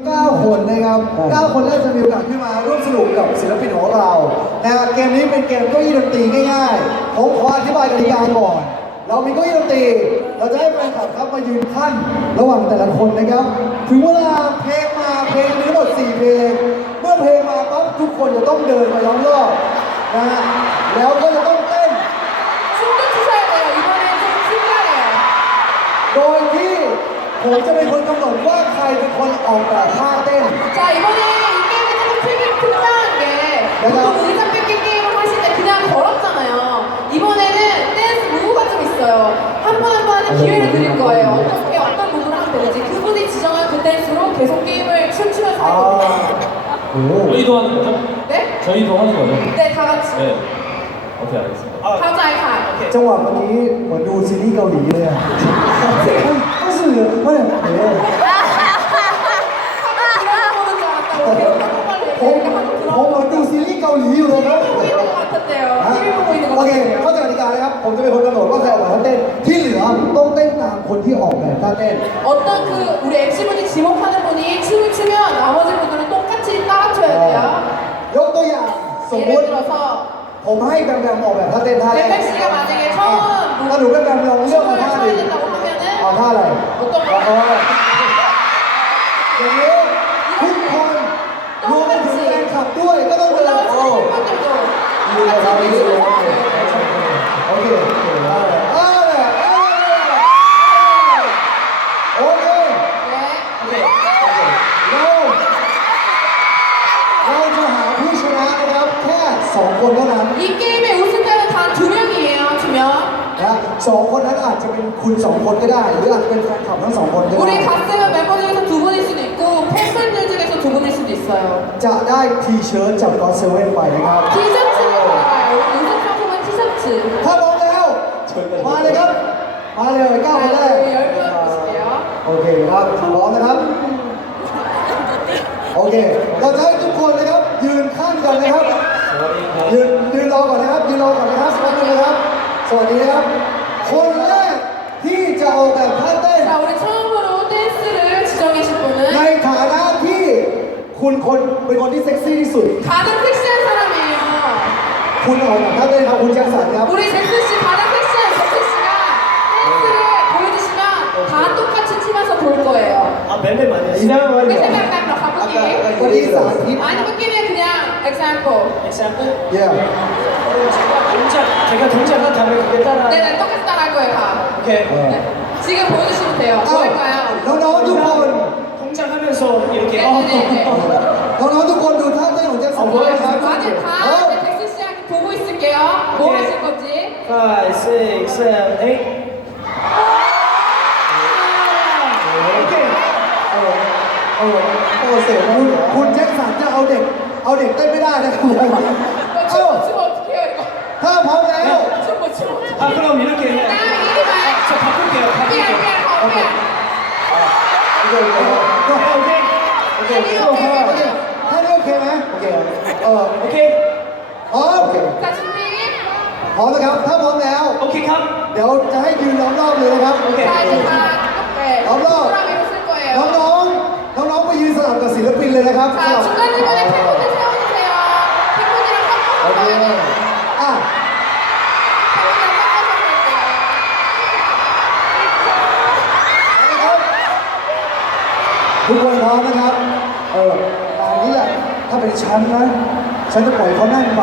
9 คนนะครับ 9 คนแรกจะมีโอกาสที่มาร่วมสนุกกับศิลปินของเรานะเกมนี้เป็นเกมเก้าอี้ดนตรีง่ายๆ ผมขออธิบายกติกาก่อน เรามีเก้าอี้ดนตรี เราจะให้แฟนคลับครับมายืนขั้นระหว่างแต่ละคนนะครับ ถึงเวลาเพลงมาเพลงนี้หมด4เพลง เมื่อเพลงมาปั๊บทุกคนจะต้องเดินไปล้อมรอบนะฮะ แล้วก็จะต้องเต้น โดยที่ผมจะเป็นคนกำหนดว่า ใครเป็นคนออกแบบท่าเต้น 자, 이번에 이 게임이 조금 특이, 특별한 게 내가- 보통 의자 뺏기 게임을 하실 때 그냥 걸었잖아요. 이번에는 댄스 무브가 좀 있어요. 한 번 한 번의 기회를 드릴 거예요. 어떻게 어떤 무브를 하면 되는지 그분이 지정한 그 댄스로 계속 게임을 춤추면서 할 อ่า 겁니다. โอ้โห 저희도 하는 거죠? 네? 저희도 하는 거죠? 네, 다 같이. 네. 오케이 알겠습니다. 가자이카. จังหวะเมื่อกี้เหมือนดูซีรีส์เกาหลีเลยอะก็สื่อว่าเนี่ย ผม 얘기하니까 ผมเหมือนดูซีรีส์เกาหลีอยู่เลยครับ 보고 있는 것 같았대요. TV를 보고 있는 것 โอเค 같았대요. เข้าใจกติกานะครับ ผมจะเป็นคนกำหนดว่าใครออกแบบท่าเต้น ที่เหลือต้องเต้นตามคนที่ออกแบบท่าเต้น 어떤 그 우리 MC분이 지목하는 분이 춤을 추면 나머지 분들은 똑같이 따라춰야 돼요. ยกตัวอย่างสมม 예를 ติ 들어서 ผมให้แบมแบมออกแบบท่าเต้นท่าแรก 뱀뱀 씨가 만약에 อ่ะ 처음 ถ้าหนูแบมแบมลองเลือกมา 춤을 ท่าห 춰야 นึ่ง 된다고 เอา 하면은 ท่าอะไร 어떤 เอา 거? ดีเลยครับดีเลยโอเคโอเคเอาเลยเอาเลยโอเค 네. เราเราจะหาผู้ชนะนะครับแค่สองคนเท่านั้น 이 게임의 우승자는 단 두 명이에요. 두 명. นะสองคนนั้นอาจจะเป็นคุณสองคนก็ได้ หรืออาจจะเป็นแฟนคลับทั้งสองคนก็ได้ 우리 가스가 멤버 중에서 두 분일 수도 있고 팬분들 중에서 두 분일 수도 있어요. จะได้ทีเชิ้ตจากกอเซเว่นไปนะครับ 티셔 มาเลยเก้าคนแรก 자, 열분 보실게요. โอเคครับพร้อมนะครับ โอเค เราจะให้ทุกคนนะครับ ยืนข้างกันนะครับ ยืนยืนรอก่อนนะครับ ยืนรอก่อนนะครับแป๊บนึงนะครับ สวัสดีนะครับ คนแรกที่จะออกแบบท่าเต้น 자, 우리 처음으로 댄스를 지정해주신 ใน 분은 ฐานะที่คุณคนเป็นคนที่เซ็กซี่ที่สุด 가장 섹시한 사람이에요. คุณออกแบบท่าเต้นครับคุณแจ็คสันครับ 우리 잭슨 씨 가장 맴맴 아니야? 이상한 그 말이야. 생각나면 가보기. วันนี้สาธิต 아니 웃기면 그냥 example. example? Yeah. 제가 동작 제가 동작한 다음에 그게 따라 네네 똑같이 따라할 거예요 다. 오케이 어. 네. 지금 보여주시면 돼요. 뭐 할까요? น้องๆทุกคน 동작하면서 이렇게 어, 네네네. น้องๆทุกคนดูท่าเต้นของแจ็คสันด้วยนะครับ 아직 다 이제 잭슨 씨한테 보고 있을게요. 뭐 오케이. 하실 건지. 5, 6, 7, 8 เออโอเสียคุณคุณแจ็คสันจะเอาเด็ก เอาเด็กเต้นไม่ได้นะครับผม 이거 เอ้า 춤, 춤 어떻게 해요 이거? ถ้าพร้อมแล้ว 춤 뭐, 춤 어떻게 아 그럼 이렇게 해. 나 이리 와. 저 바꿀게요 삐약 바꿀게요 삐약 어 삐약. โอเคโอเค 오케이 오케이 โอเคโอเคท่านนี้โอเคไหมโอเคเออ 오케이 พร้อมโอเค 자 준비. พร้อมนะครับ ถ้าพร้อมแล้ว 오케이 컵 เดี๋ยวจะให้ยืนล้อมรอบเลยนะครับ โอเค 자 이제 다 네. 넘어. 동그라미로 쓸 거예요. น้อง ง ศิลปินเลยนะครับ 자 중간 중간에 팬분들 세워주세요. 팬분들이랑 โอ 섞어서 เค 가야 돼요. อ่ะ 팬분들이랑 섞어서 갈게요. นะครับทุกคนพร้อมนะครับ เออตอนนี้แหละ ถ้าเป็นฉันนะ ฉันจะปล่อยเขานั่งไป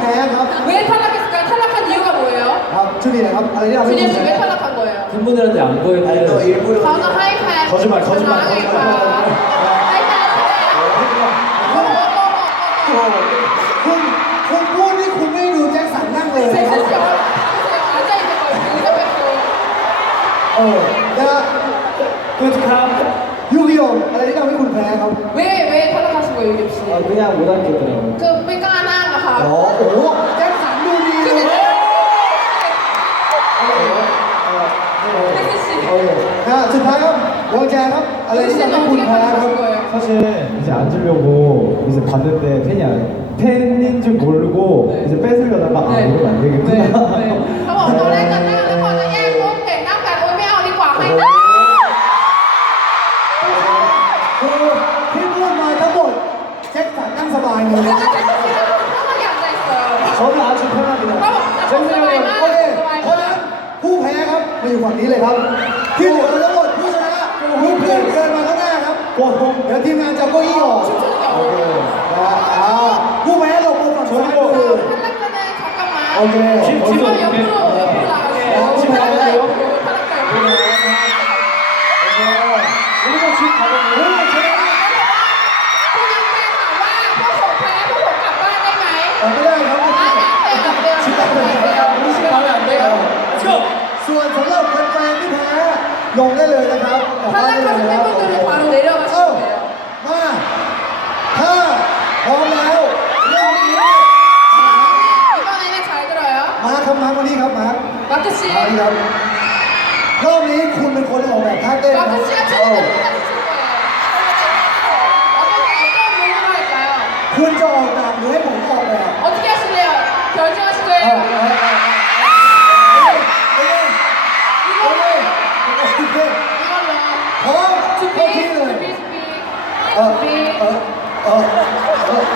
แพ้ครับ 왜 탈락했을까요? 탈락한 이유가 뭐예요? ครับชุดนี้นะครับอะไรที่ทำให้ 준현 คุณ 씨 แพ้ 왜 탈락한 거예요? 팬분들한테 안 보여드리는 저는 하이파이. 거짓말, 거짓말, 하이파이. 거짓말. 하이파이. คุณคุณพูดนี่คุณไม่ดูแจ็คสันนั่งเลย 제 นะครับ 스스로 앉아있는 거예요. 의자 뺏고. เออนะฮะ 꿀tik함 ยูกิโยอะไรที่ทำให้คุณแพ้ครับ 왜, 왜 탈락하신 거예요, 유겸 씨? 아, 그냥 못 앉겠더라고요 그, 뺑깡 하나, อ๋อ 막. โอ้โหแจ็คสันดูดีเลย 혜진 씨. โอเคนะสุดท้ายครับวงแจครับ อะไรที่ 혜진 ทำให้ 씨는 คุณ 어떻게 แพ้ครับ 탈락하신 거예요? 사실 이제 앉으려고 이제 봤는데 팬이 아니 팬인 줄 모르고 이제 뺏으려다가 아 네. 이러면 안 เ 되겠구나. 저는 아주 편합니다 เขาบอกจะสบายมาก โอเค สบาย เพราะฉะ มา นั้ ก นผู้แพ้ครับมาอยู่ฝั่งนี้เลยครับ ที่เหลือทั้งหมดผู้ชนะเพื่อนๆเดินมาข้างหน้าครับโอ้โหเดี๋ยวทีมงานจะเอาเก้าอี้ออก โอเคนะอ่าผู้แพ้หลบมาฝั่งซ้ายมือ 탈락자는 잠깐만 โอเค 팀, ทีม 팀도 เรา옆으로 옆으로 나가주세요 팀 탈락자 나가요? 옆으로 탈락자 우리가 집 가면 왜 제가 คุณยังแฟนถามว่าพวกผมแพ้พวกผมกลับบ้านได้ไหม เอาไม่ได้ครับ ลงได้เลยนะครับกลับบ้านได้เลย 탈락하신 นะครับ 팬분들은 바로 เอ้า 내려가시면 돼요 มาถ้าพร้อมแล้วเริ่มนี้ 이번에는 잘 들어요 มาครับมาวันนี้ครับมา 마크 씨 มาวันนี้ครับรอบนี้คุณเป็นคนออกแบบท่าเต้นครับ 마크 씨가 เอ้า 춤을